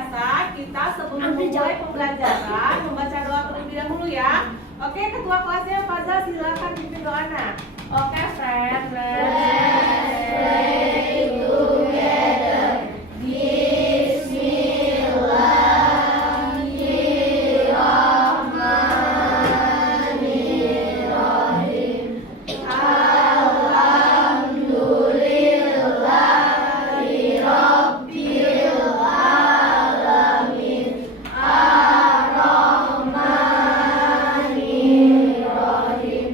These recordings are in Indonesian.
biasa kita sebelum memulai pembelajaran membaca doa terlebih dahulu ya. Oke, ketua kelasnya Faza, silakan pimpin doanya. Oke, friend. Let's pray together. Bismillahirrahmanirrahim. Alhamdulillahi Rabbil alamin. Ar-Rahmanirrahim.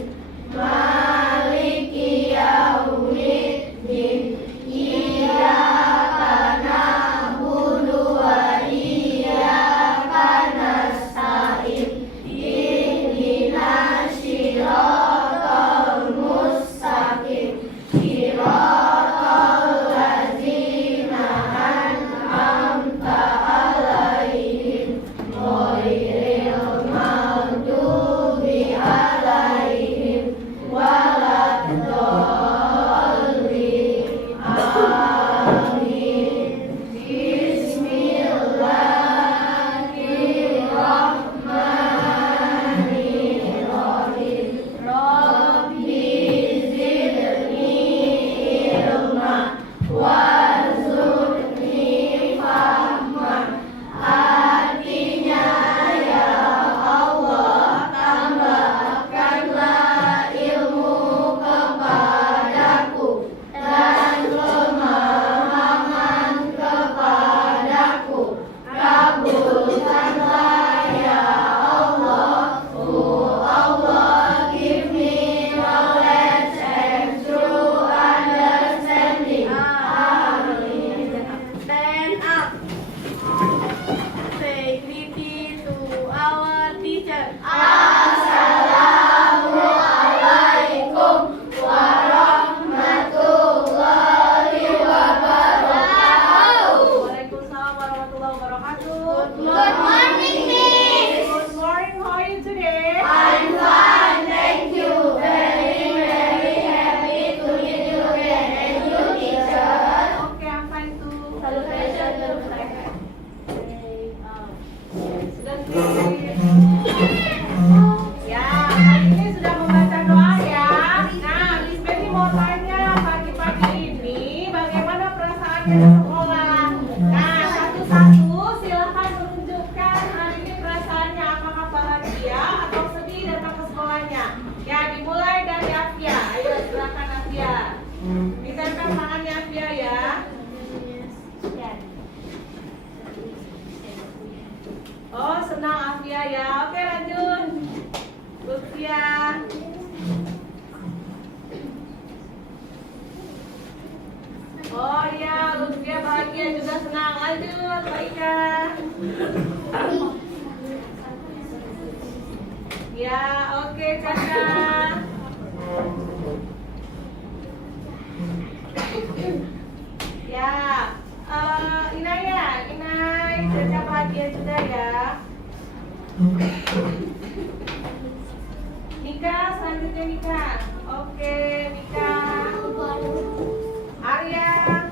Maliki yaumiddin. Iyyaka na'budu wa iyyaka nasta'in. Ihdinas siratal mustaqim. Siratal ladzina an'amta 'alaihim ghairil maghdubi 'alaihim waladdallin. Amin. Bismillahirrahmanirrahim. Rabbi zidni ilma warzuqni fahma. Artinya, ya Allah, tambahkanlah ilmu kepadaku dan pemahaman kepadaku. Kabulkanlah ya Allah. Oh Allah, give me knowledge and true understanding. Amin. Stand up. Say greeting to our teacher. Assalamualaikum warahmatullahi wabarakatuh. Waalaikumsalam warahmatullahi wabarakatuh. Good morning, Miss. Good morning. How are you today? I'm fine, thank you. Very, very happy to meet you again. And you, teacher? Okay, I'm fine too. Salutation to the flag. Sudah ya, hari ini sudah membaca doa ya. Nah, Miss Betty mau tanya pagi-pagi ini bagaimana perasaannya di sekolah. Nah, satu-satu silahkan menunjukkan hari ini perasaannya, apakah bahagia atau sedih datang ke sekolahnya. Ya, dimulai dari Afia. Ayo silakan Afia. Ditempel tangannya Afia ya. Oh, senang Afia ya. Oke, lanjut. Lutfia. Oh iya, Lutfia bahagia juga senang. Lanjut, Mbak Ika. Ya, oke, Caca. Ya, Inai, Caca bahagia juga ya. Nika, selanjutnya Nika. Oke, Nika. Arya,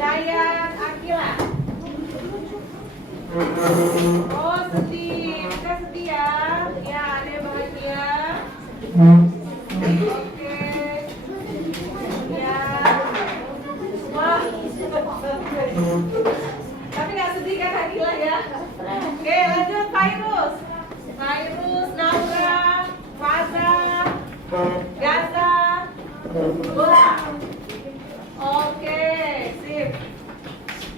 Dayan, Akila. Oh, sedih. Nika sedih ya. Ya, ada bahagia. Oke. Ya. Wah. Tapi nggak sedih kan Akila ya? Oke, lanjut Fairuz. Fairuz, Naura, Faza, Gaza, Bola. Oke, sip.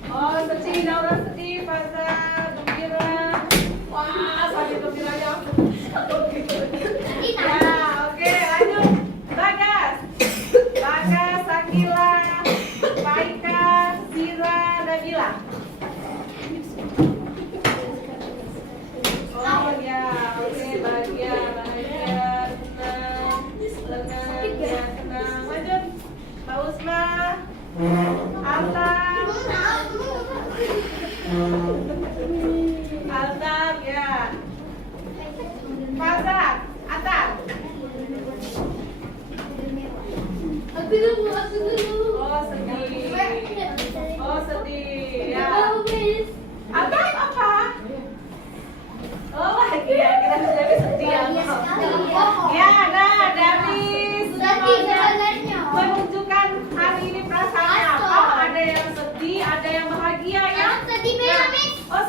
Oh, sedih, Naura sedih, Faza, gembira. Wah, sampai gembiranya. Ya, oke, lanjut. Bagas, Akila, Faika, Sira, Nabila. Oh ya, oke, bahagia, senang, lengang, ya, senang. Lanjut, Pak Usma, Altam, ya, Fazat, Atar. Oh sedih, ya.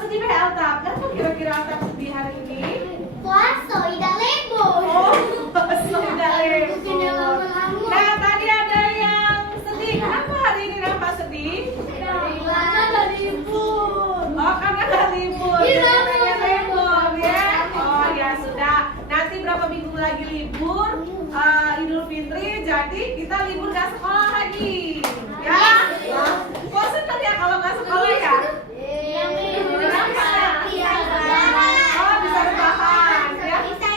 sedih Pak Altaf? Kenapa kira-kira Altaf sedih hari ini? Puasa, tidak libur. Oh, sudah libur. Nah, tadi ada yang sedih. Kenapa hari ini nampak sedih? Karena libur. Oh, karena nggak libur. Iya, Jadi pengen libur. libur ya. Oh ya sudah. Nanti berapa minggu lagi libur? Idul Fitri. Jadi kita libur nggak sekolah lagi. Ya. Kok seneng ya kalau nggak sekolah ya? Oh, bisa rebahan ya. Bisa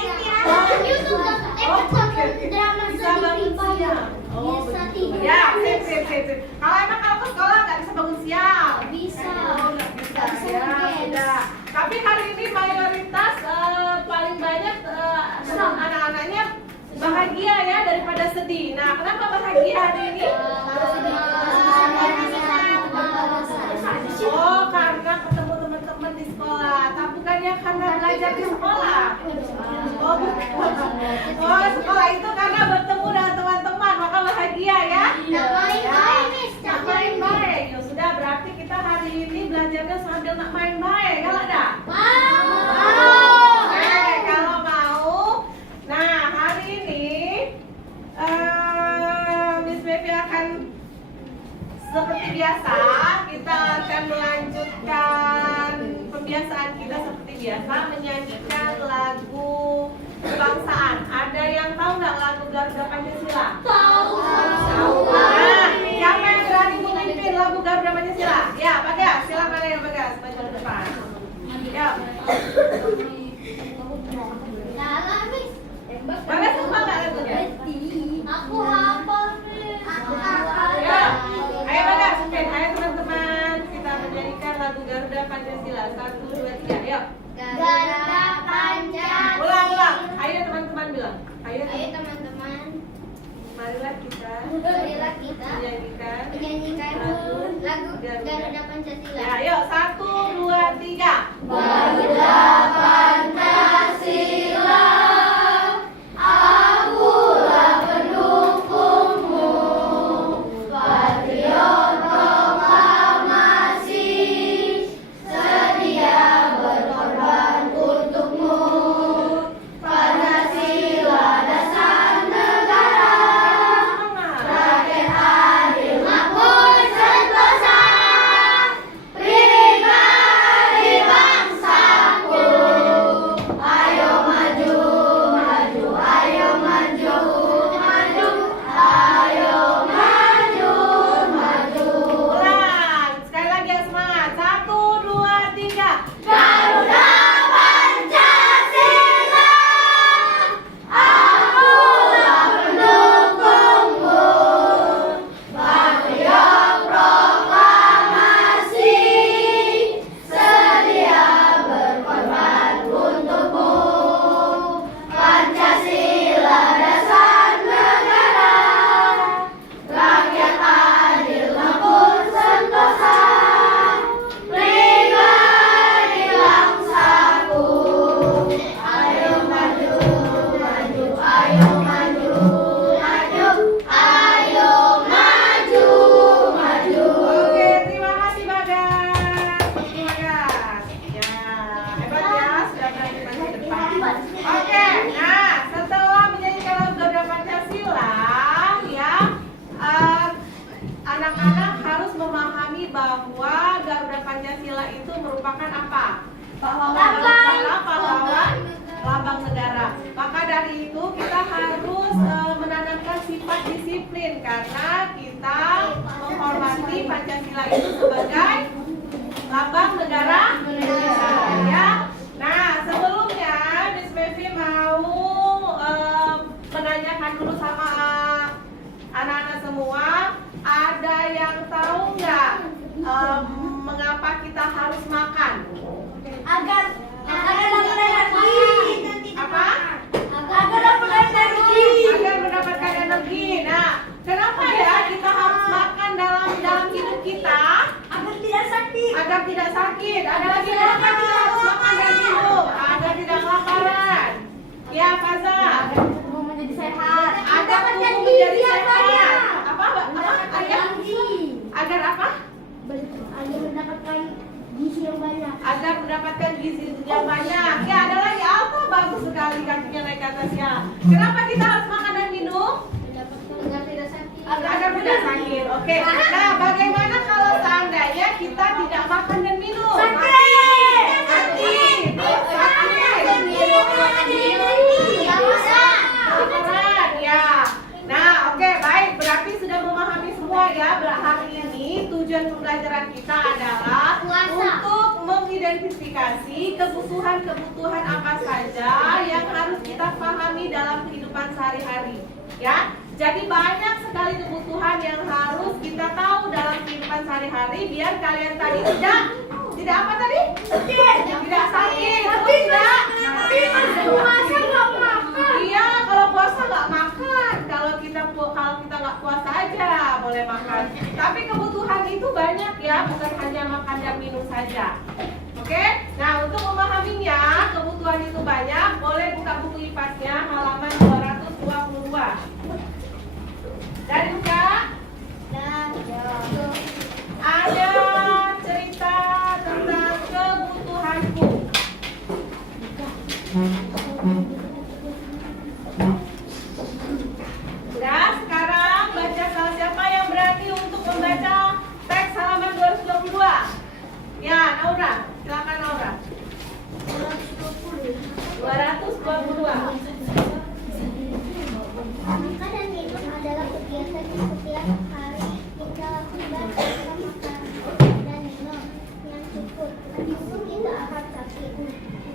bangun siang. Oh, begitu. Ya, sip. Kalau emang kalau ke sekolah nggak bisa bangun siang. Oh, nggak bisa ya. Sudah. Tapi hari ini mayoritas paling banyak anak-anaknya bahagia ya daripada sedih. Nah, kenapa bahagia hari ini? Oh, karena ketemu teman-teman di sekolah. Tapi bukannya karena belajar di sekolah. Oh, bukan. Oh, sekolah itu karena bertemu dengan teman-teman, maka bahagia ya. Nak main baik. Ya sudah, berarti kita hari ini belajarnya sambil nak main baik, kalau enggak? Oke, kalau mau. Nah, hari ini Miss Mevi akan seperti biasa, kita akan melanjutkan pembiasaan kita seperti biasa, menyanyikan lagu kebangsaan. Ada yang tahu nggak lagu Garuda Pancasila? Tahu. Nah, siapa yang berani memimpin lagu Garuda Pancasila? Ya, Bagas, silakan ya Bagas, maju ke depan. Ya. Bagas lupa nggak lagunya? Aku hafal nih. Ya. Ayo Bagas, ayo teman-teman, kita menyanyikan lagu Garuda Pancasila. 1, 2, 3, yuk. Garuda Pancasila. Ulang. Ayo teman-teman bilang. Ayo teman-teman, marilah kita marilah kita menyanyikan menyanyikan lagu Garuda Pancasila. Ya, yuk 1, 2, 3. Garuda Pancasila, akulah pendukungmu, patriot proklamasi, sedia berkorban untukmu. Pancasila dasar negara, rakyat adil makmur sentosa, pribadi bangsaku. Ayo maju, maju, ayo maju, maju, ayo maju, maju. Ulang. Sekali lagi yang semangat. 1, 2, 3. Garuda Pancasila, akulah pendukungmu, patriot proklamasi, sedia berkorban untukmu. Pancasila dasar negara, rakyat adil makmur sentosa, pribadi bangsaku. Ayo maju, maju, ayo maju, maju, ayo maju, maju. Oke, terima kasih Bagas. Bagas. Ya, hebat ya, sudah berani maju ke depan. Oke, nah setelah menyanyikan lagu Garuda Pancasila, ya, anak-anak harus memahami bahwa Garuda Pancasila itu merupakan apa? Pahlawan lambang negara. Maka dari itu kita harus menanamkan sifat disiplin karena kita menghormati Pancasila itu sebagai lambang negara Indonesia. Ya. Nah, sebelumnya Miss Mevi mau menanyakan dulu sama anak-anak semua, ada yang tahu nggak mengapa kita harus makan? Agar dapat energi. Apa? Agar dapat energi. Agar mendapatkan energi. Nah, kenapa ya kita harus makan dalam hidup kita? Agar tidak sakit. Agar tidak sakit. Ada lagi kenapa kita harus makan dan hidup? Agar tidak kelaparan. Ya, Faza. Agar tubuh menjadi sehat. Agar tubuh menjadi sehat. Apa? Mendapatkan Agar energi. agar apa? Agar mendapatkan gizi yang banyak. Agar mendapatkan gizi yang banyak. Ya, ada lagi Alta, bagus sekali kakinya naik ke atas ya. Kenapa kita harus makan dan minum? Agar tidak sakit. Agar tidak sakit. Oke. Nah, bagaimana kalau seandainya kita tidak makan dan minum? Sakit. Sakit. Beneran ya. Nah, oke, baik. Berarti sudah memahami semua ya. Hari ini tujuan pembelajaran kita adalah untuk mengidentifikasi kebutuhan-kebutuhan apa saja yang harus kita pahami dalam kehidupan sehari-hari. Ya, jadi banyak sekali kebutuhan yang harus kita tahu dalam kehidupan sehari-hari biar kalian tadi tidak apa tadi? Tidak sakit. Iya, kalau puasa nggak makan. Kalau kita nggak puasa aja boleh makan. Tapi kebutuhan itu banyak ya, bukan hanya makan dan minum saja. Oke? Nah, untuk memahaminya, kebutuhan itu banyak. Boleh buka buku IPAS-nya halaman 222. Dan buka. Ada cerita tentang kebutuhanku. Sudah, sekarang baca salah siapa yang berani untuk membaca teks halaman 222. Ya, Naura, silakan Naura. 222. Makan dan minum adalah kegiatan di setiap hari kita lakukan tanpa makan dan minum yang cukup. Itu kita akan sakit.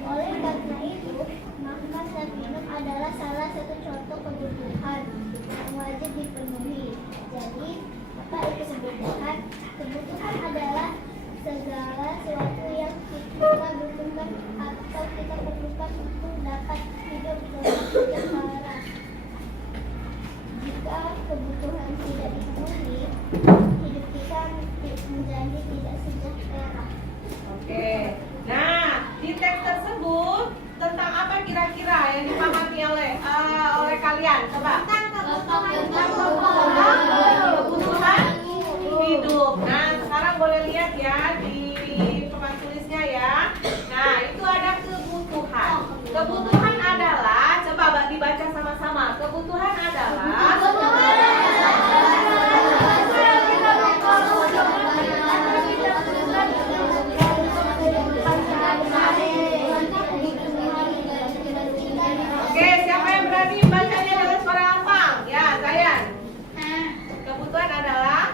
Oleh karena itu, makan dan minum adalah salah satu contoh kebutuhan yang wajib dipenuhi. Jadi, apa itu kebutuhan? Kebutuhan adalah segala sesuatu yang kita butuhkan atau kita perlukan untuk dapat hidup dengan sejahtera. Jika kebutuhan tidak dipenuhi, hidup kita menjadi tidak sejahtera. Oke. Nah, di teks tersebut tentang apa kira-kira yang dipahami oleh kalian? Coba. Kebutuhan hidup. Nah, sekarang boleh lihat ya di papan tulisnya ya. Nah, itu ada kebutuhan. Kebutuhan adalah, coba dibaca sama-sama. Kebutuhan adalah Oke, siapa yang berani membacanya dengan suara lantang? Ya, Zayan. Kebutuhan adalah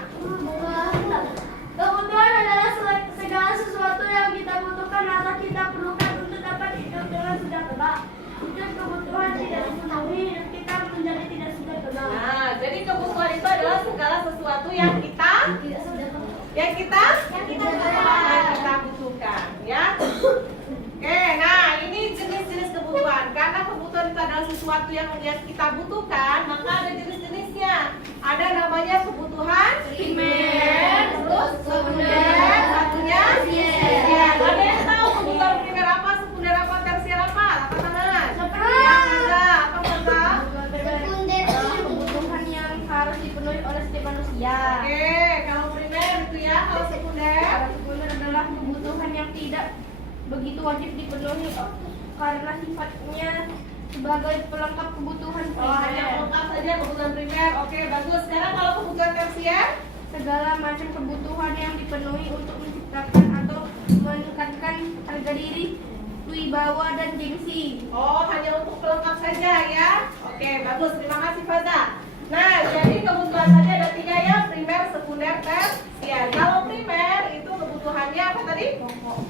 segala sesuatu yang kita butuhkan atau kita perlukan untuk dapat hidup dengan sejahtera. Jika kebutuhan tidak dipenuhi, hidup kita menjadi tidak sejahtera. Nah, jadi kebutuhan itu adalah segala sesuatu yang kita butuhkan, ya. Oke, nah ini jenis-jenis kebutuhan. Karena kebutuhan itu adalah sesuatu yang kita butuhkan, maka ada jenis-jenisnya. Ada namanya kebutuhan primer, terus sekunder, satunya tersier. Ada yang tahu kebutuhan primer apa, sekunder apa, tersier apa? Angkat tangan. Yang ada, apa kata? Sekunder kebutuhan yang harus dipenuhi oleh setiap manusia. Oke, kalau primer itu ya, kalau sekunder Sekunder adalah kebutuhan yang tidak begitu wajib dipenuhi karena sifatnya sebagai pelengkap kebutuhan oh, hanya primer. pelengkap saja kebutuhan primer. Oke, bagus. Sekarang kalau kebutuhan tersier, Segala macam kebutuhan yang dipenuhi untuk menciptakan atau meningkatkan harga diri, wibawa dan gengsi. oh hanya untuk pelengkap saja ya. Oke, bagus. Terima kasih Faza. Nah, jadi kebutuhan saja ada 3 ya, primer, sekunder, tersier. Kalau primer itu kebutuhannya apa tadi?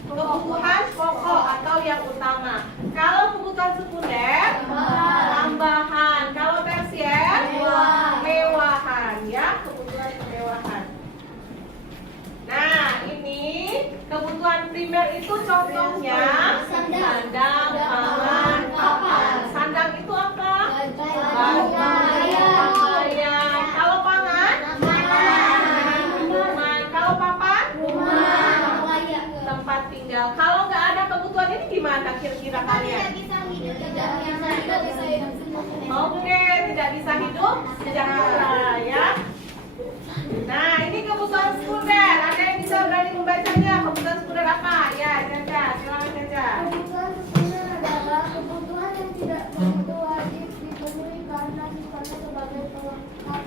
Kebutuhan pokok atau yang utama. Kalau kebutuhan sekunder, tambahan. Kalau tersier, mewahan ya, kebutuhan kemewahan. Nah, ini kebutuhan primer itu contohnya sandang, pangan, papan. Sandang itu apa? Pakaian. Kalau pangan? Minuman. Kalau papan? Tempat tinggal. Kalau nggak ada kebutuhan ini gimana kira-kira kalian? Oke, tidak bisa hidup sejahtera ya. Nah, ini kebutuhan sekunder. Ada yang bisa berani membacanya? Kebutuhan sekunder apa? Ya, Caca, silakan Caca. Kebutuhan sekunder adalah kebutuhan yang tidak begitu wajib dipenuhi karena sifatnya sebagai pelengkap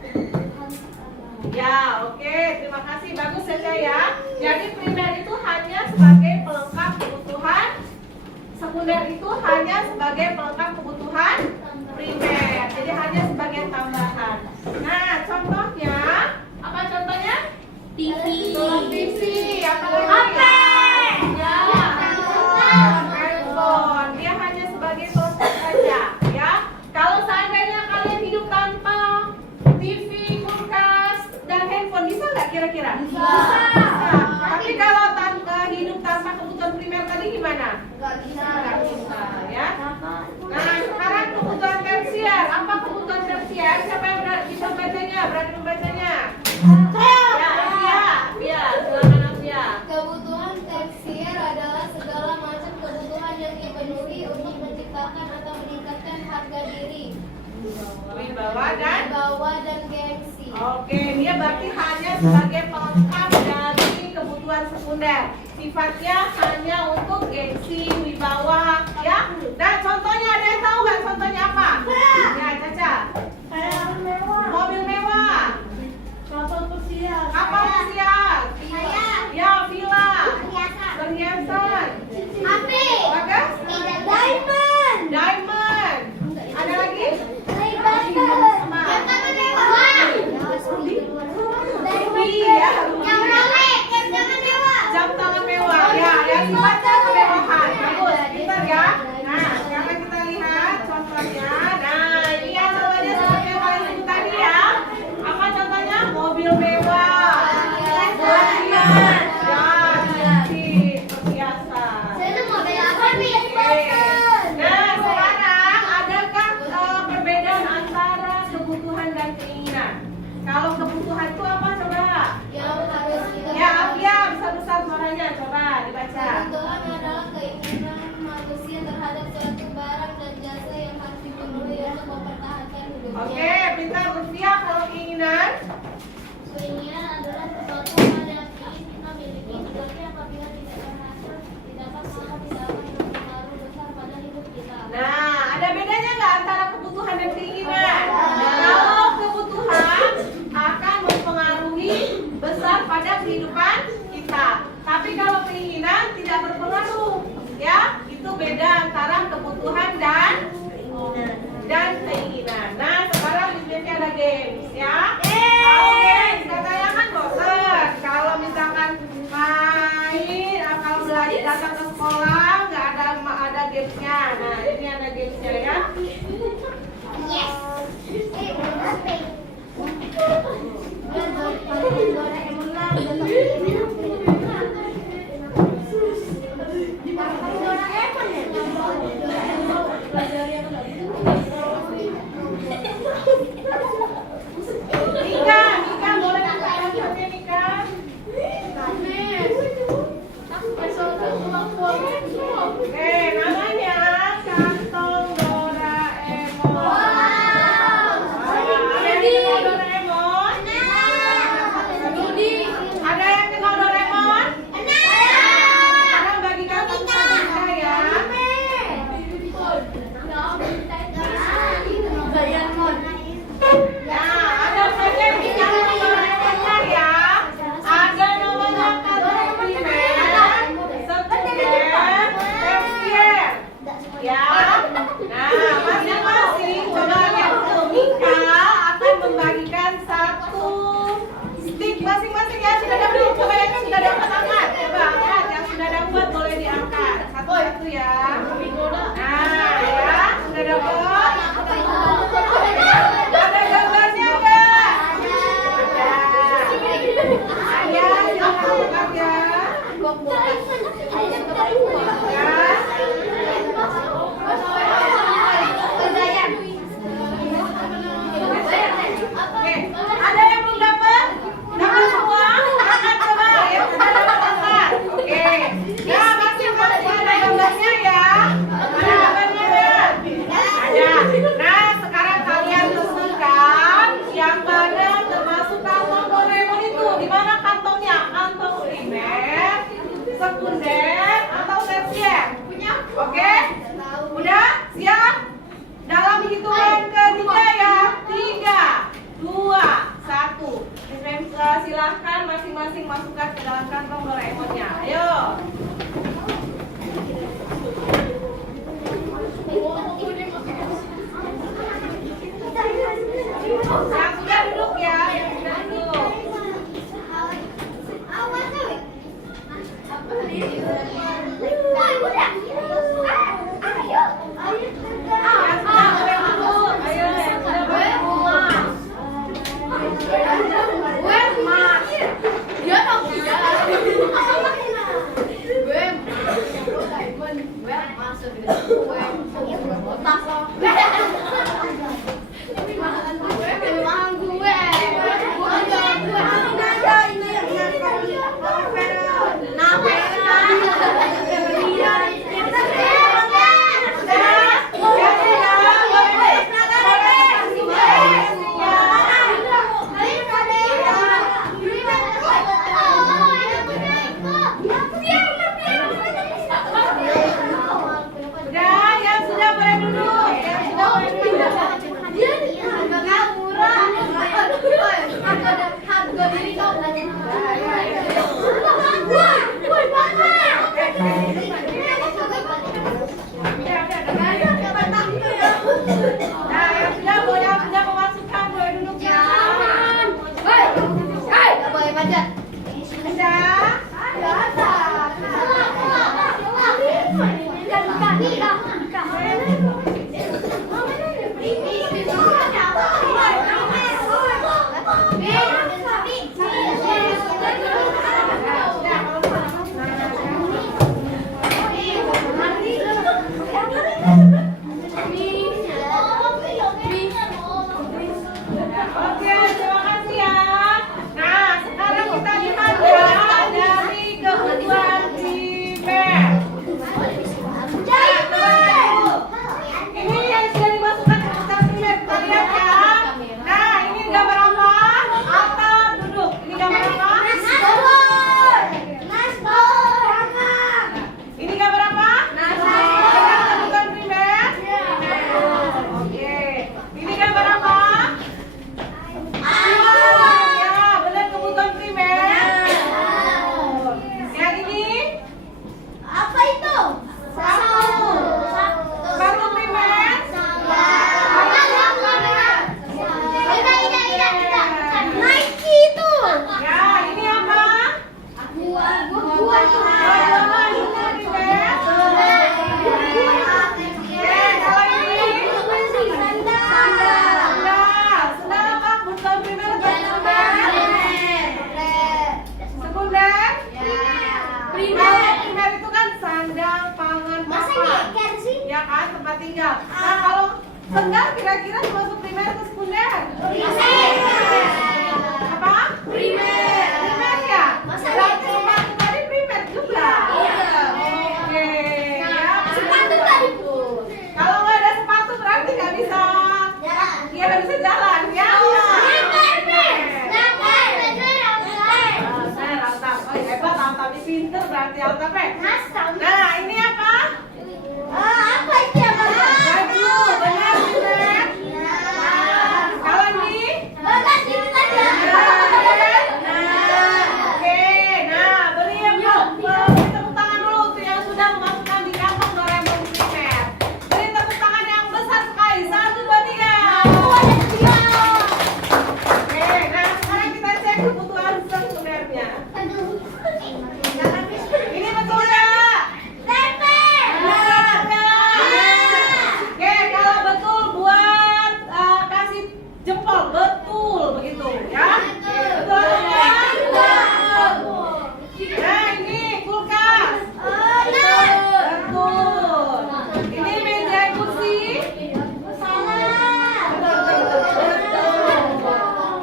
kebutuhan tambahan. Ya, oke, terima kasih, bagus Caca ya. Jadi primer itu hanya sebagai pelengkap kebutuhan, sekunder itu hanya sebagai pelengkap kebutuhan primer. Jadi hanya sebagai tambahan. Nah, contohnya apa contohnya? TV. TV, apa lagi? Ya, handphone. Dia hanya sebagai pelengkap saja, ya. Kalau seandainya kalian hidup tanpa TV, kulkas, dan handphone, bisa nggak kira-kira? Bisa. Tapi kalau hidup tanpa kebutuhan primer tadi gimana? Nggak bisa. Nggak bisa, ya. Nah, sekarang kebutuhan tersier. Apa kebutuhan tersier? Siapa yang bisa membacanya? Berani membacanya? Ya, Afia, silakan Afia. Kebutuhan tersier adalah segala macam kebutuhan yang dipenuhi untuk menciptakan atau meningkatkan harga diri, Wibawa dan gengsi. Oke, dia berarti hanya sebagai pelengkap dari kebutuhan sekunder. Sifatnya hanya untuk gengsi, wibawa, ya. Nah, contohnya ada yang tahu nggak contohnya apa? Ya, Caca. Mobil mewah. Kapal pesiar. Ya, villa. Perhiasan. Bagus. Diamond. Ada lagi? Iya. Jam tangan mewah. Ya, yang sifatnya kemewahan. Bagus, pintar ya. Nah, sekarang kita lihat contohnya. Nah, ini ya contohnya seperti yang kalian sebut tadi ya. Apa contohnya? Mobil mewah. Perhiasan. Ya, cincin, perhiasan. Nah, sekarang adakah perbedaan antara kebutuhan dan keinginan? Kalau kebutuhan itu apa coba? Yang harus kita Ya, Afia, besar-besar suaranya coba dibaca. Kebutuhan adalah keinginan manusia terhadap suatu barang dan jasa yang harus dipenuhi untuk mempertahankan hidupnya. Oke, pintar Lutfia. Kalau keinginan? Keinginan adalah sesuatu hal yang ingin kita miliki, tetapi apabila tidak berhasil didapat maka tidak akan berpengaruh besar pada hidup kita. Nah, ada bedanya nggak antara kebutuhan dan keinginan? Kalau kebutuhan akan mempengaruhi besar pada kehidupan kita, tapi kalau keinginan tidak berpengaruh, ya. Itu beda antara kebutuhan dan keinginan. Nah, sekarang di sini ada games, ya. Kalau games, katanya kan bosan. Kalau misalkan main, kalau belajar datang ke sekolah nggak ada gamesnya. Nah, ini ada gamesnya ya. Nika boleh minta gamesnya Nika? Oke, namanya kantong Doraemon. Ada Oke? Udah? Siap? Dalam hitungan ketiga ya. 3, 2, 1. Silahkan masing-masing masukkan ke dalam kantong Doraemonnya. Ayo. Yang sudah duduk ya. Yang sudah duduk. Senggang kira-kira masuk primer atau sekunder? Apa? Primer. Primer ya? Berarti sepatu tadi primer juga. Oke. Sepatu tadi. Kalau nggak ada sepatu berarti nggak bisa. Dia nggak bisa jalan ya? Hebat, Altapi pinter berarti Altapi. Nah ini apa? Apa itu ya? Baju, benar benar. Kalau ini? Bagas ini tadi. Oke, nah beri yang beri tepuk tangan dulu untuk yang sudah memasukkan di kantong Doraemon primer. Beri tepuk tangan yang besar sekali. 1, 2, 3. Oke, nah sekarang kita cek kebutuhan sekundernya. Ini betul nggak? Oke, kalau betul buat kasih jempol, betul begitu ya? Betul nggak? Nah ini kulkas. Betul. Ini meja kursi.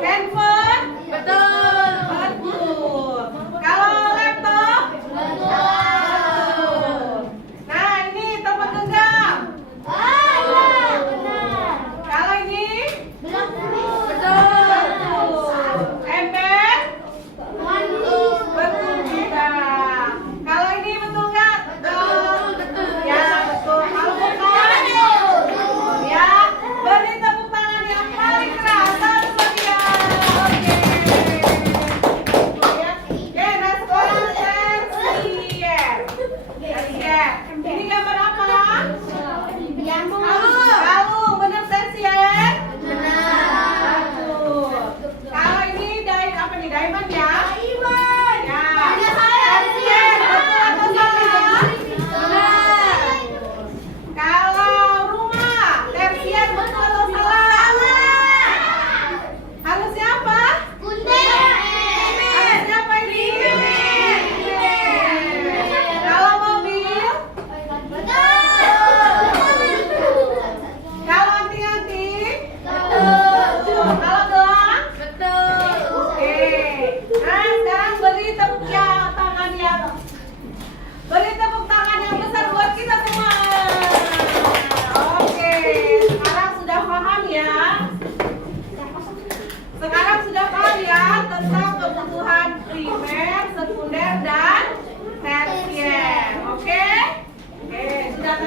Handphone. Betul. Kalau laptop. Nah ini tempat genggam. Kalau ini. Betul.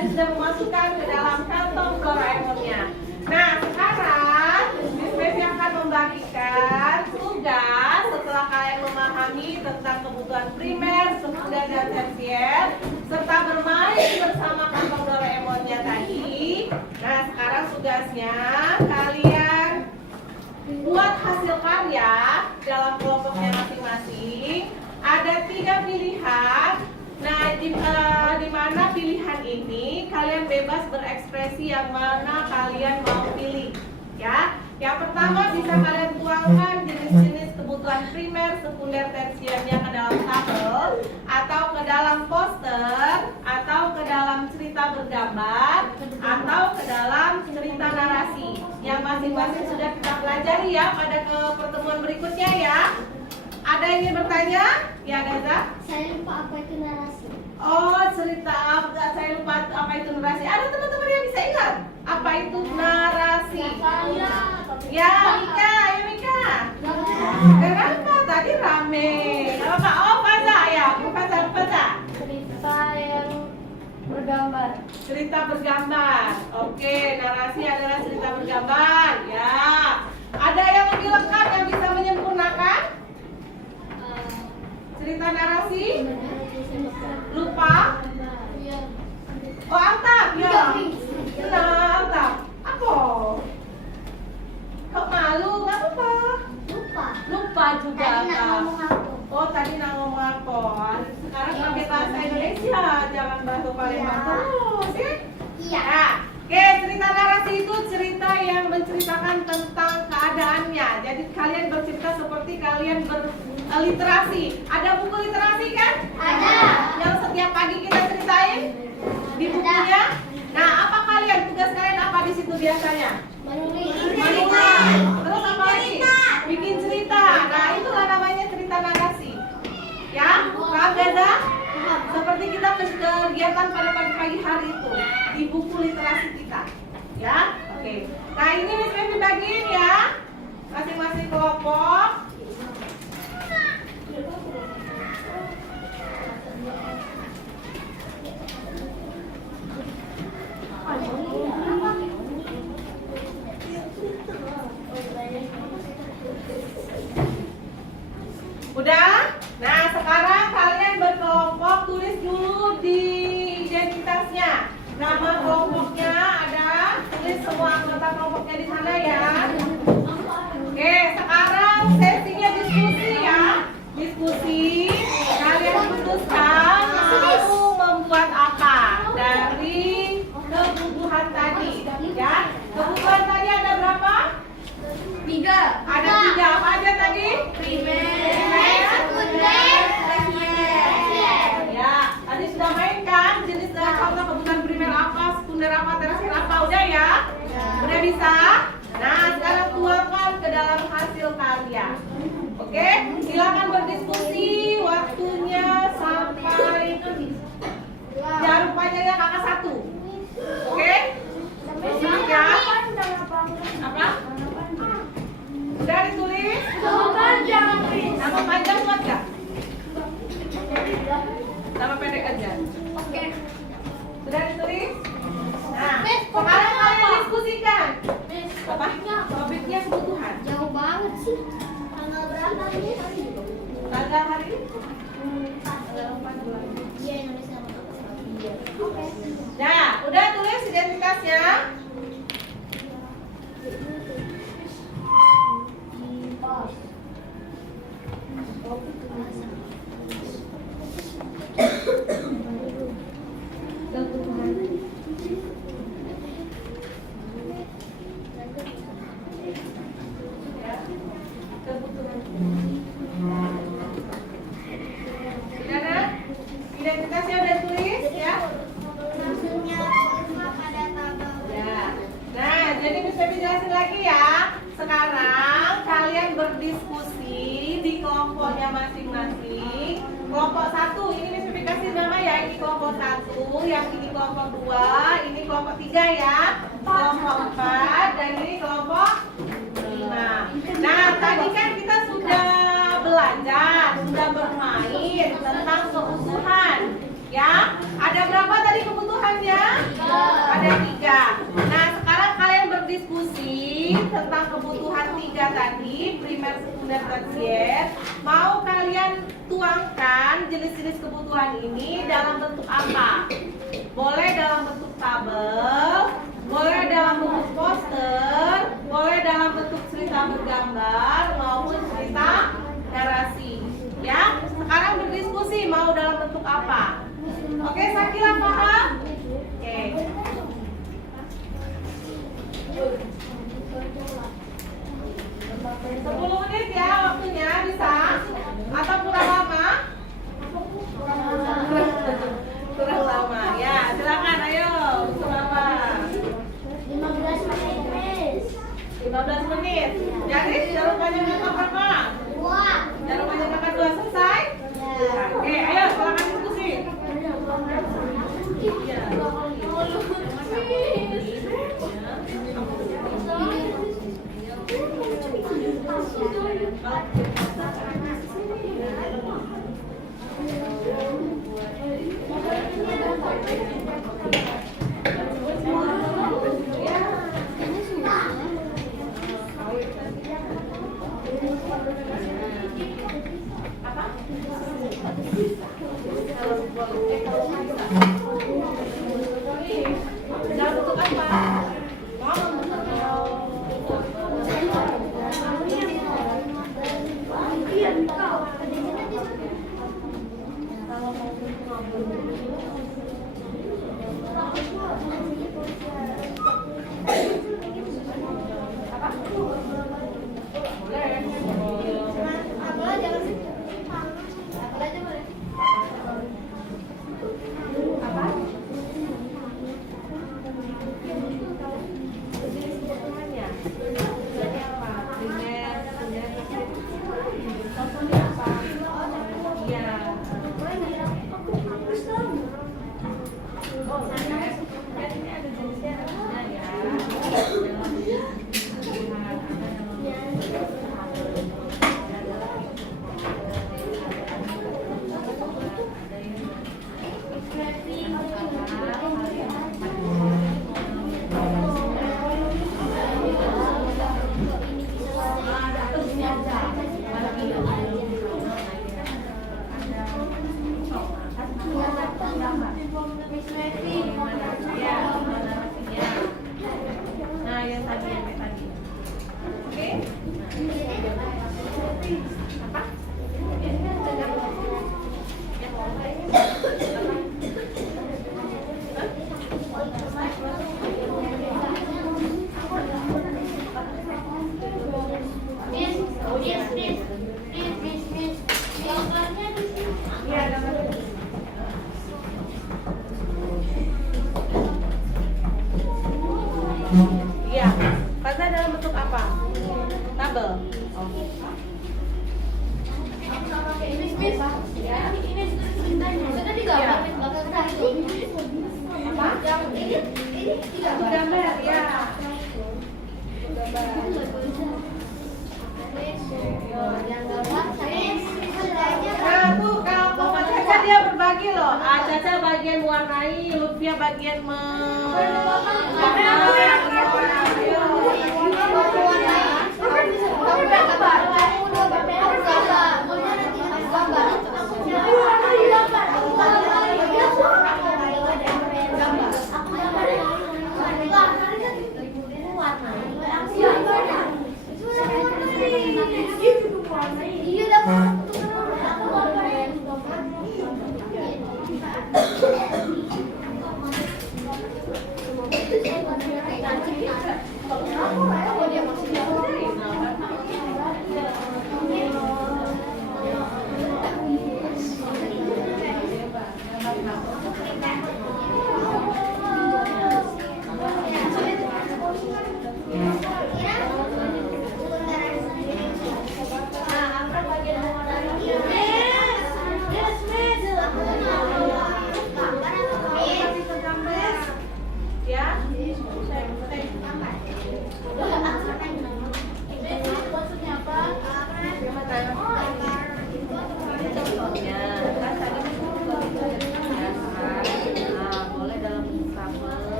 tadi sudah memasukkan ke dalam kantong Doraemonnya. Nah, sekarang Miss Messi akan membagikan tugas setelah kalian memahami tentang kebutuhan primer, sekunder, dan tersier, serta bermain bersama kantong Doraemonnya tadi. Nah, sekarang tugasnya kalian buat hasil karya dalam kelompoknya masing-masing. Ada 3 pilihan. Nah, di mana pilihan ini kalian bebas berekspresi yang mana kalian mau pilih, ya. Yang pertama bisa kalian tuangkan jenis-jenis kebutuhan primer, sekunder, tersiernya ke dalam tabel, atau ke dalam poster, atau ke dalam cerita bergambar, atau ke dalam cerita narasi. Yang masing-masing sudah kita pelajari ya pada pertemuan berikutnya ya. Ada yang ingin bertanya? Ya, Gaza? Saya lupa apa itu narasi. Oh, cerita apa? Saya lupa apa itu narasi. Ada teman-teman yang bisa ingat apa itu narasi? Ya, Mika, ayo Mika. Kenapa tadi rame? Apa? Oh, Faza ya, Faza. Cerita yang bergambar. Cerita bergambar. Oke, narasi adalah cerita bergambar. Ya. Ada yang lebih lengkap yang bisa menyempurnakan? Cerita narasi? Lupa? Oh, Altaf, ya. Nah, Altaf. Apa? Kok malu? Gak apa-apa. Lupa juga. Tadi nak ngomong apa? Oh, tadi nak ngomong apa? Sekarang pakai bahasa Indonesia, jangan bahasa Palembang terus, ya? Iya. Nah, oke, cerita narasi itu cerita yang menceritakan tentang keadaannya. Jadi kalian bercerita seperti kalian berliterasi. Ada buku literasi kan? Ada. Yang setiap pagi kita ceritain di bukunya. Nah, apa kalian? Tugas kalian apa di situ biasanya? Menulis. Terus apa lagi? Bikin cerita. Nah, itulah namanya cerita narasi. Ya, paham Gaza? Seperti kita kegiatan pada pagi hari itu di buku literasi kita. Ya, oke. Nah, ini Miss Messi bagiin ya, masing-masing kelompok. Udah? Nah, sekarang kalian berkelompok, tulis dulu di identitasnya. Nama kelompoknya ada, tulis semua anggota kelompoknya di sana ya. Oke, sekarang sesinya diskusi ya. Diskusi, kalian putuskan mau membuat apa dari kebutuhan tadi ya. Kebutuhan tadi ada berapa? 3. Ada 3, apa aja tadi? Primer, sekunder, tersier. Ya, tadi sudah main kan jenis contoh kebutuhan primer apa, sekunder apa, tersier apa, udah ya? Udah bisa? Nah, sekarang tuangkan ke dalam hasil karya. Oke, silakan berdiskusi, waktunya sampai jangan lupa ya kakak 1. Oke? Siap ya? Apa? Udah ditulis? Nama panjang buat gak? Nama pendek aja. Oke. Sudah ditulis? Nah, sekarang kalian diskusikan. Apa? Topiknya kebutuhan. Jauh banget sih. Tanggal berapa ini? Tanggal hari ini? Iya, Indonesia. Oke. Nah, udah tulis identitasnya. Identitasnya udah tulis ya. Maksudnya pada tabel. Ya. Nah, jadi bisa dijelasin lagi ya. Sekarang kalian berdiskusi di kelompoknya masing-masing. Kelompok 1, ini Miss kasih nama ya. Ini kelompok 1, yang ini kelompok 2, ini kelompok 3 ya. Kelompok 4 dan ini kelompok 5. Nah, tadi kan kita sudah belajar, sudah bermain tentang kebutuhan. Ya, ada berapa tadi kebutuhan? kebutuhannya? Ada 3. Nah, sekarang kalian berdiskusi tentang kebutuhan 3 tadi, primer, sekunder, tersier. Mau kalian tuangkan jenis-jenis kebutuhan ini dalam bentuk apa? Boleh dalam bentuk tabel, boleh dalam bentuk poster, boleh dalam bentuk cerita bergambar maupun cerita narasi. Ya, sekarang berdiskusi mau dalam bentuk apa? Oke, Sakila paham? Oke. 10 menit ya waktunya, bisa? Atau kurang lama? Kurang lama. Ya, silakan ayo. Berapa? 15 menit, Miss. 15 menit. Jadi jarum panjang kakak berapa? 2. Jarum panjang kakak 2 selesai? Oke, ayo silakan diskusi. Iya. Dalam bentuk apa? Nah, yang tadi. Oke? Apa? Iya, Faza dalam bentuk apa? Tabel. Gambar ya. Nah, tuh kalau Caca dia berbagi loh. Caca bagian warnai, Lutfia bagian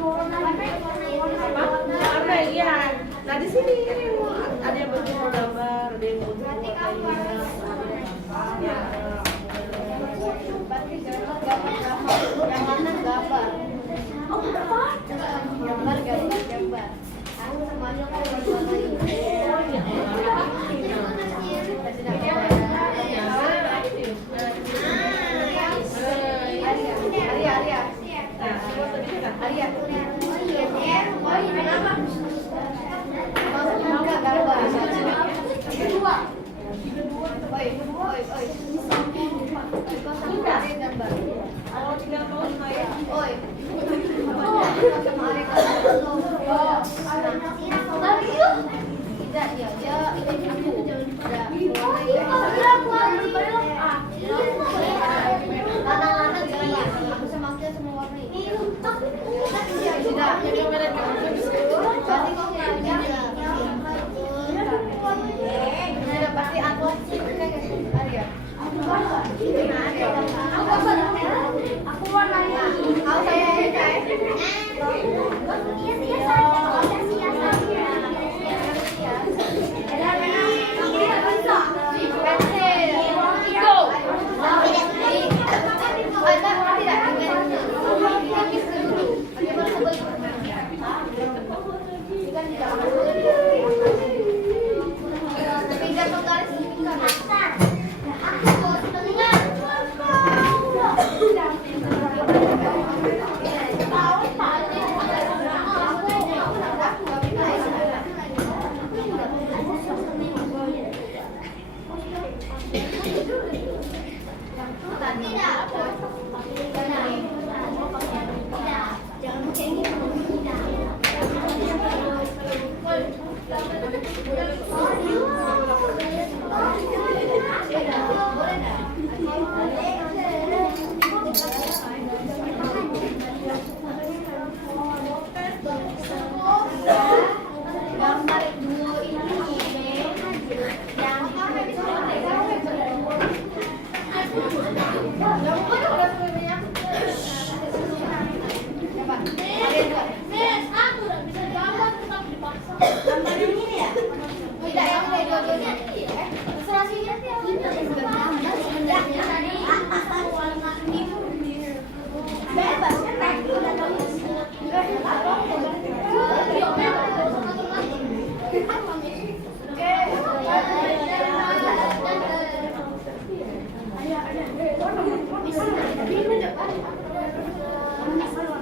Warna iya. Nah di sini ini ada yang bentuk gambar, ada yang bentuk ya. Yang mana gambar? Gambar. Aku semuanya kan Kalau tidak mau saya pasti aku Arya. Aku warnanya. Aku saya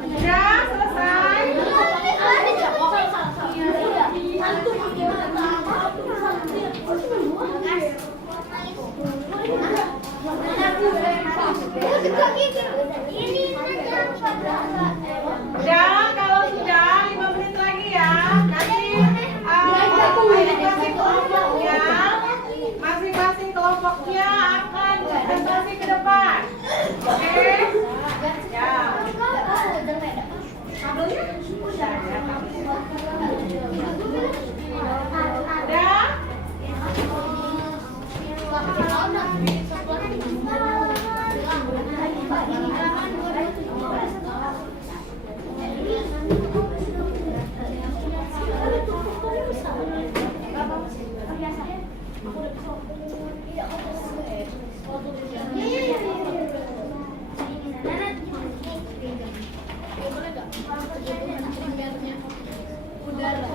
Udah selesai. Udah, kalau sudah 5 menit lagi ya. Nanti masing-masing kelompoknya akan presentasi ke depan. Oke? Ya. Kabelnya? Udah. Udara.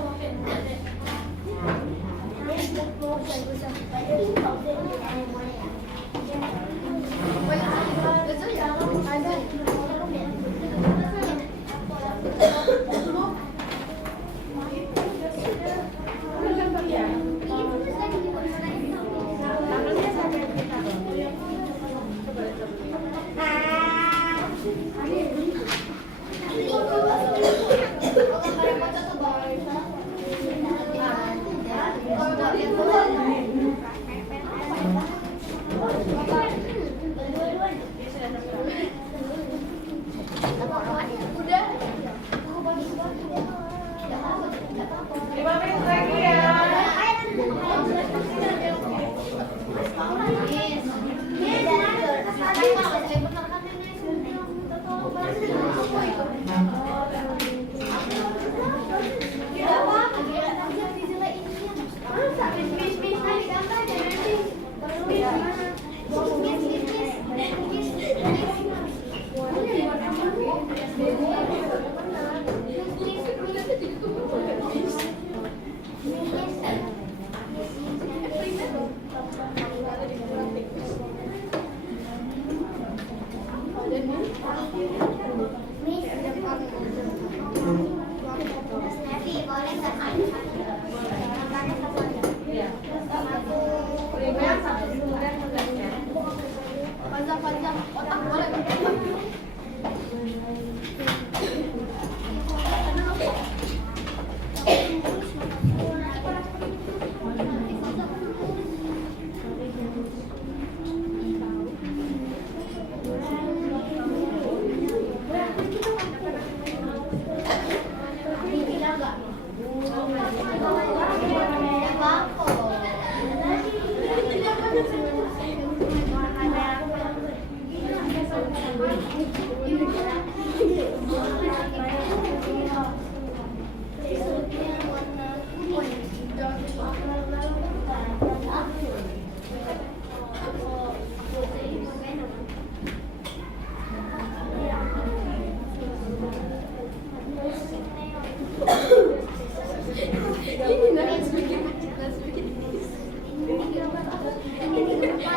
Nevi, boleh nggak sih? Namanya satu aja. Iya. Sama aku. Primer satu student tugasnya. Panjang otak boleh.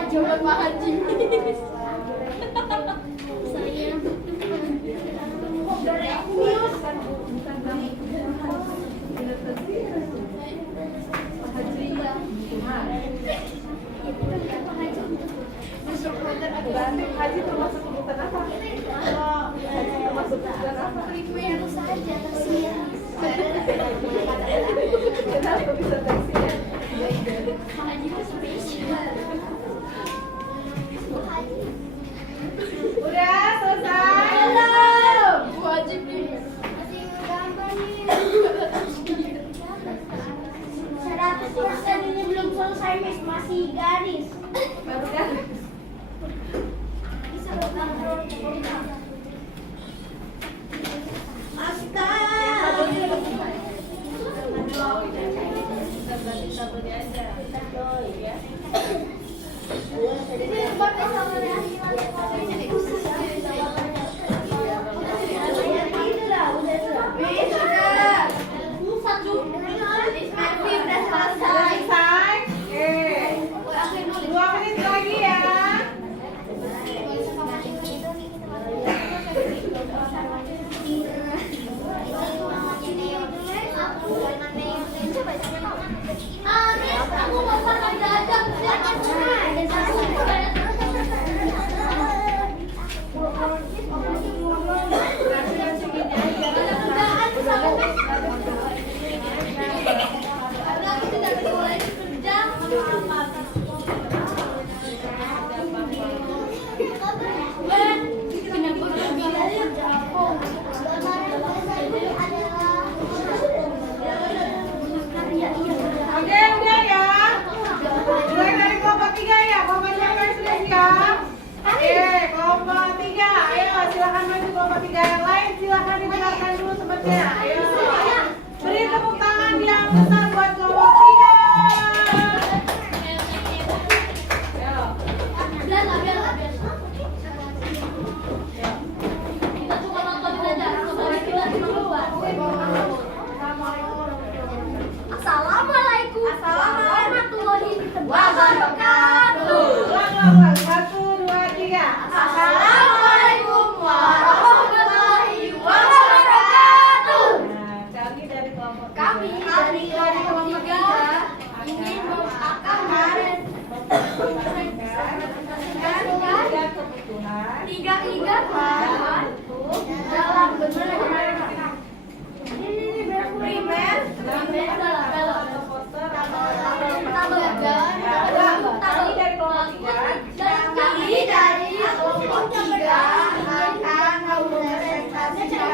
Jangan mahan Jimis. Haji termasuk kebutuhan apa? Haji termasuk kebutuhan apa? Primer saja tersiar. Kenapa bisa tersiar? Haji itu spesial. Udah selesai? Wajib nih. Masih gambar nih. 100% ini belum selesai, Miss. Masih garis. Baru kan? Bisa gambar. Satunya aja. Ya. Selesai? Oke. 2 menit lagi ya. Aku mau makan jajan. Oke, udah ya. Mulai dari kelompok 3 ya. Kelompok siapa yang sudah siap? Oke, kelompok 3. Ayo, silakan maju kelompok 3 yang lain. Silakan didengarkan dulu sebetulnya. Ayo. Beri tepuk tangan yang besar buat kelompok 3. Ayo. Kita cuma nontonin aja. Kemarin kita cuma keluar. Assalamualaikum warahmatullahi wabarakatuh. Ulang. 1, 2, 3. Assalamualaikum warahmatullahi wabarakatuh. Nah, kami dari kelompok Kami 3. dari kelompok 3 ingin akan tiga kebutuhan dalam bentuk ini primer Atau poster atau kami dari kelompok 3. kami dari kelompok 3 akan mempresentasikan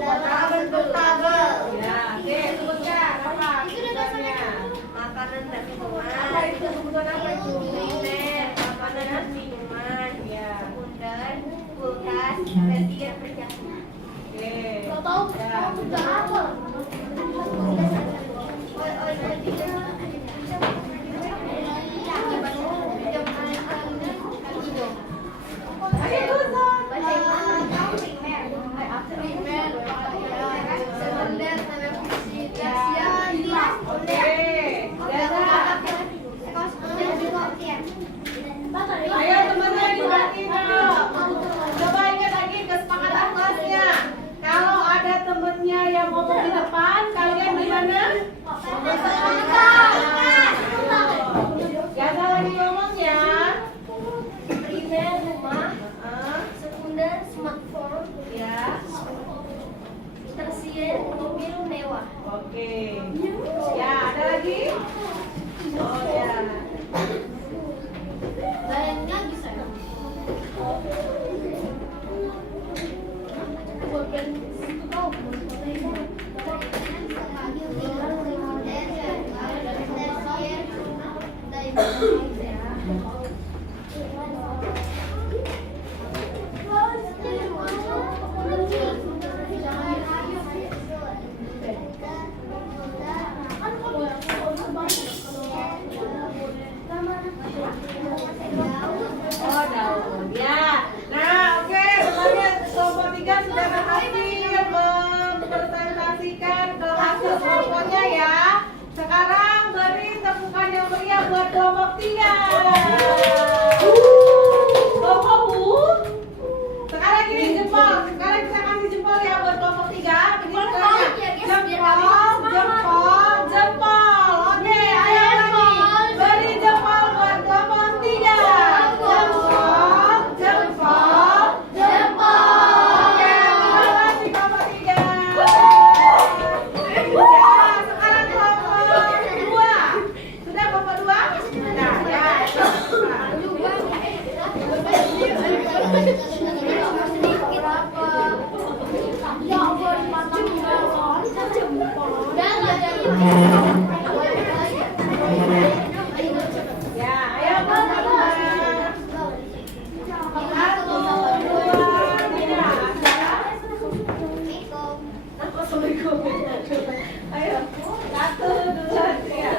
dalam bentuk tabel. Ya, oke, sebutkan apa kebutuhannya. Makanan dan Apa itu kebutuhan apa itu? makanan dan minuman, Ya. sekunder, kulkas, dan perjalanan. Oke. Tahu Ya. udah apa? Ayo, Susan. Oke. Ayo teman-teman dibantu. Coba ingat lagi kelompoknya ya. Sekarang beri tepukan yang meriah buat kelompok 3. Kelompok U. Sekarang gini jempol. Sekarang kita kasih jempol ya buat kelompok 3. Begini sekarang. Jempol, jempol, jempol. Oke, ayo lagi. Beri jempol buat kelompok 3. Jempol, jempol, jempol. Oke, terima kasih kelompok 3. Ya, sekarang kelompok 2. Sudah kelompok 2? Nah, ya. Ya, ayo kelompok 2. 1, 2, 3. Assalamualaikum. Ayo. 1, 2, 3.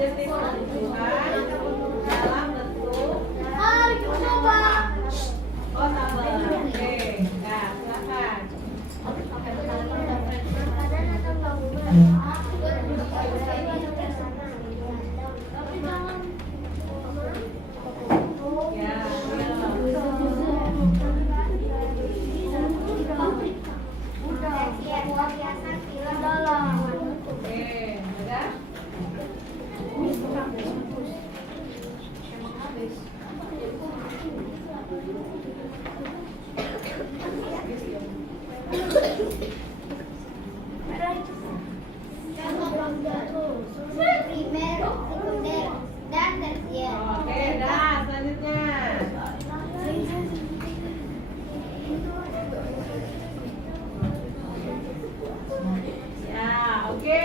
Jenis tumbuhan dalam bentuk sambal. Oke, nah silakan. Ya, oke, udah. Primer, sekunder, dan tersier. Oke, dah selanjutnya. Ya, oke.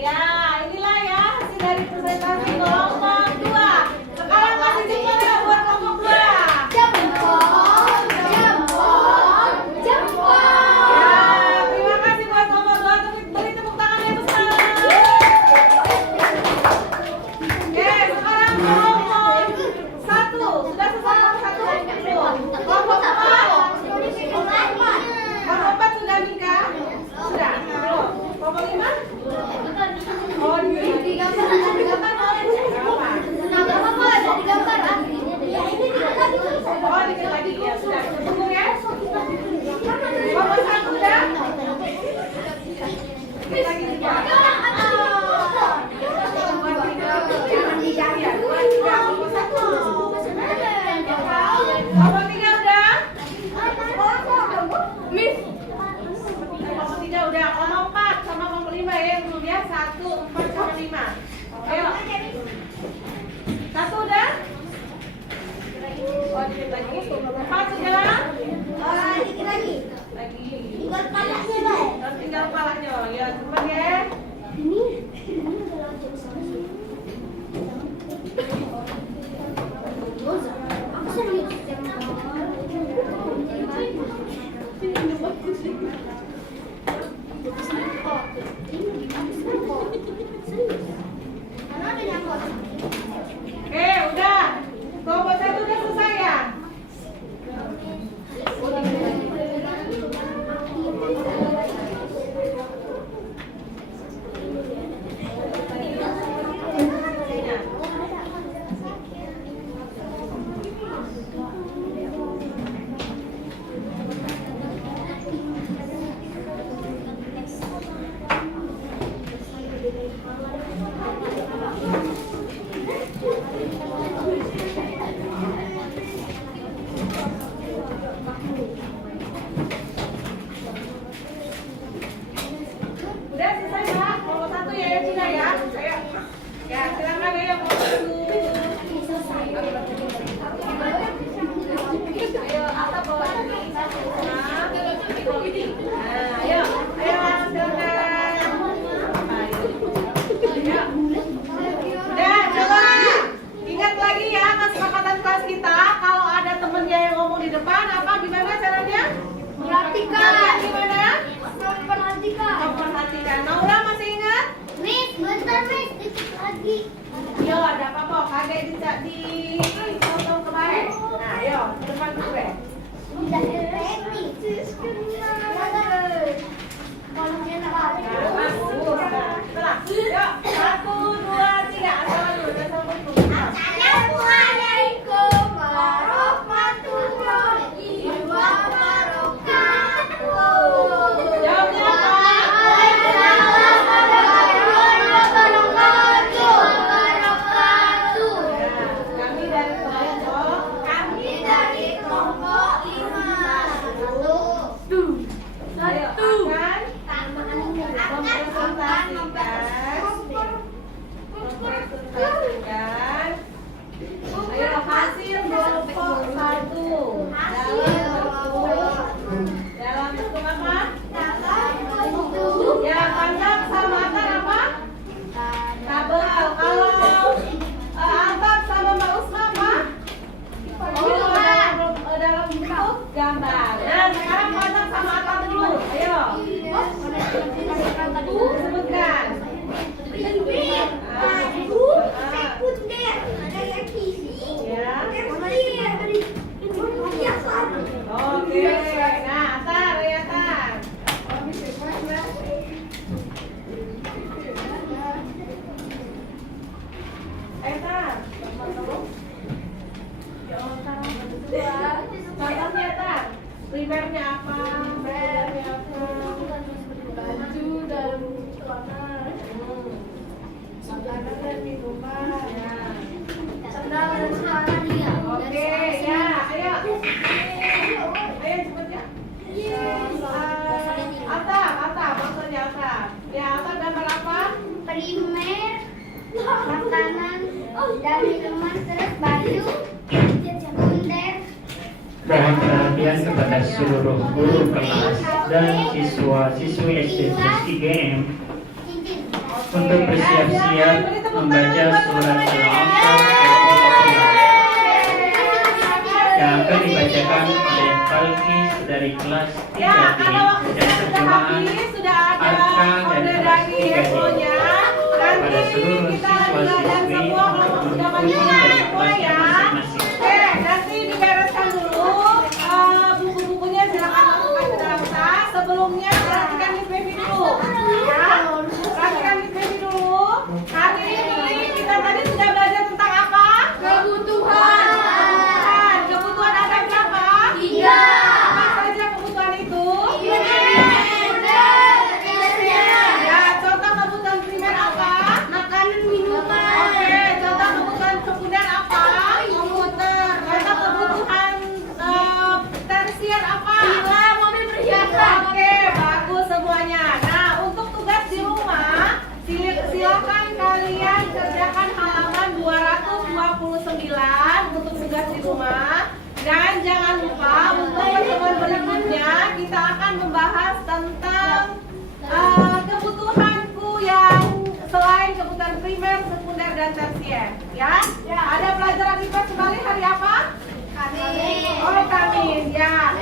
Ya, inilah ya hasil dari presentasi kelompok 2. Sekarang kasih jempol ya buat kelompok 2. Ya, terima kasih buat kelompok 2. Beri tepuk tangan yang besar. Oke, sekarang kelompok 1. Sudah selesai kelompok 1? Kelompok 4. Kelompok 4 sudah nikah? Sudah? Belum? Kelompok 5? Oh, di gambar. Oh, dikit lagi ya. Sudah. Tunggu ya. Kelompok 1 udah? Dikit lagi juga. Kelompok 3 udah? Kelompok 3 udah. Kelompok 4 sama kelompok 5 ya yang belum ya. 1, 4 sama 5. Ayo. 1 udah? Oh, dikit lagi. 4 sudah? Lagi. Tinggal kepalanya. Ya, cepat ya. Oke, udah. Kelompok 1 udah selesai ya? Udah selesai Pak, kelompok 1 ya yang sudah ya. Ayo. Ya, silakan ya yang kelompok 1. Ayo, atap bawa ini. Nah, ayo, silakan. Ayo. Udah, coba ingat lagi ya kesepakatan kelas kita. Kalau ada temennya yang ngomong di depan, apa gimana caranya? Perhatikan. Gimana? Memperhatikan. Memperhatikan. Naura masih ingat? Miss, bentar Miss, dikit lagi. Yo, ada apa kok? Kakek di foto kemarin. Nah, yo, depan gue. Udah ready. Kalau dia nak Nah, masuk. Setelah, yuk, 1, 2, 3. Assalamualaikum. Assalamualaikum warahmatullahi wabarakatuh. Jawabnya apa? Waalaikumsalam warahmatullahi wabarakatuh. Nah, kami dari kelompok. Kami dari kelompok 5. Ayo, akan mempresentasikan ayo hasil kelompok 1 dalam bentuk apa? Ya, panjang sama Atar apa? Tabel. Kalau Atar sama Mbak Usma apa? Dalam bentuk gambar. Nah, sekarang panjang sama Atar dulu. Ayo. Sebutkan. Oke, nah Atar, ya Atar. Atar, contohnya Atar, primernya apa? Sekundernya apa? Baju dan celana, makanan dan minuman, Ya. sandal dan celana dia. Oke, ya, ayo. Ayo cepet ya. Atar, maksudnya Atar. Ya, Atar gambar apa? Primer, makanan dan minuman, terus baju, sekunder. Mohon perhatian kepada seluruh guru kelas dan siswa-siswi SD 3M untuk bersiap-siap membaca surat Al-Anfal yang akan dibacakan oleh Falkis dari kelas Ya, 3B kalau waktu dan sudah terjemahan habis, sudah ada Arka dan kode kelas dari 3B Evonya. pada Nanti seluruh kita lagi belajar siswa-siswi semua kalau untuk sudah mengikuti baca dari semua kelasnya ya. masing-masing. Oke, nanti dibereskan dulu. Buku-bukunya silakan masukkan ke dalam tas. Sebelumnya perhatikan Miss Baby dulu. Ya, perhatikan Miss Baby dulu. Hari ini kita tadi sudah belajar tentang apa? Kebutuhan. Kebutuhan ada berapa? 3. Apa saja kebutuhan itu? Ya, contoh kebutuhan primer apa? Makanan, minuman. Oke, contoh kebutuhan sekunder apa? Komputer. Contoh kebutuhan tersier apa? Mobil perhiasan. Oke, bagus semuanya. Nah, untuk tugas di rumah, silakan kalian kerjakan halaman 229 untuk tugas di rumah. Dan jangan lupa untuk pertemuan berikutnya kita akan membahas tentang kebutuhanku yang selain kebutuhan primer, sekunder, dan tersier. Ya, ada pelajaran IPA kembali hari apa? Oh, Kamis. Ya.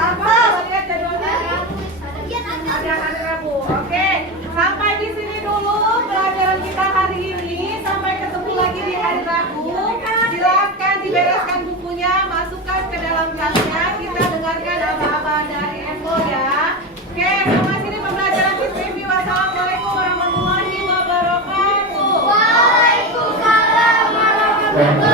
Apa? Lihat jadwalnya. Ada hari Rabu. Oke, sampai di sini dulu pelajaran kita hari ini. Sampai ketemu lagi di hari Rabu. Silakan dibereskan bukunya, masukkan ke dalam tasnya. Kita dengarkan aba-aba dari Evo ya. Oke, sampai sini pembelajaran Miss Baby. Wassalamualaikum warahmatullahi wabarakatuh. Waalaikumsalam warahmatullahi wabarakatuh.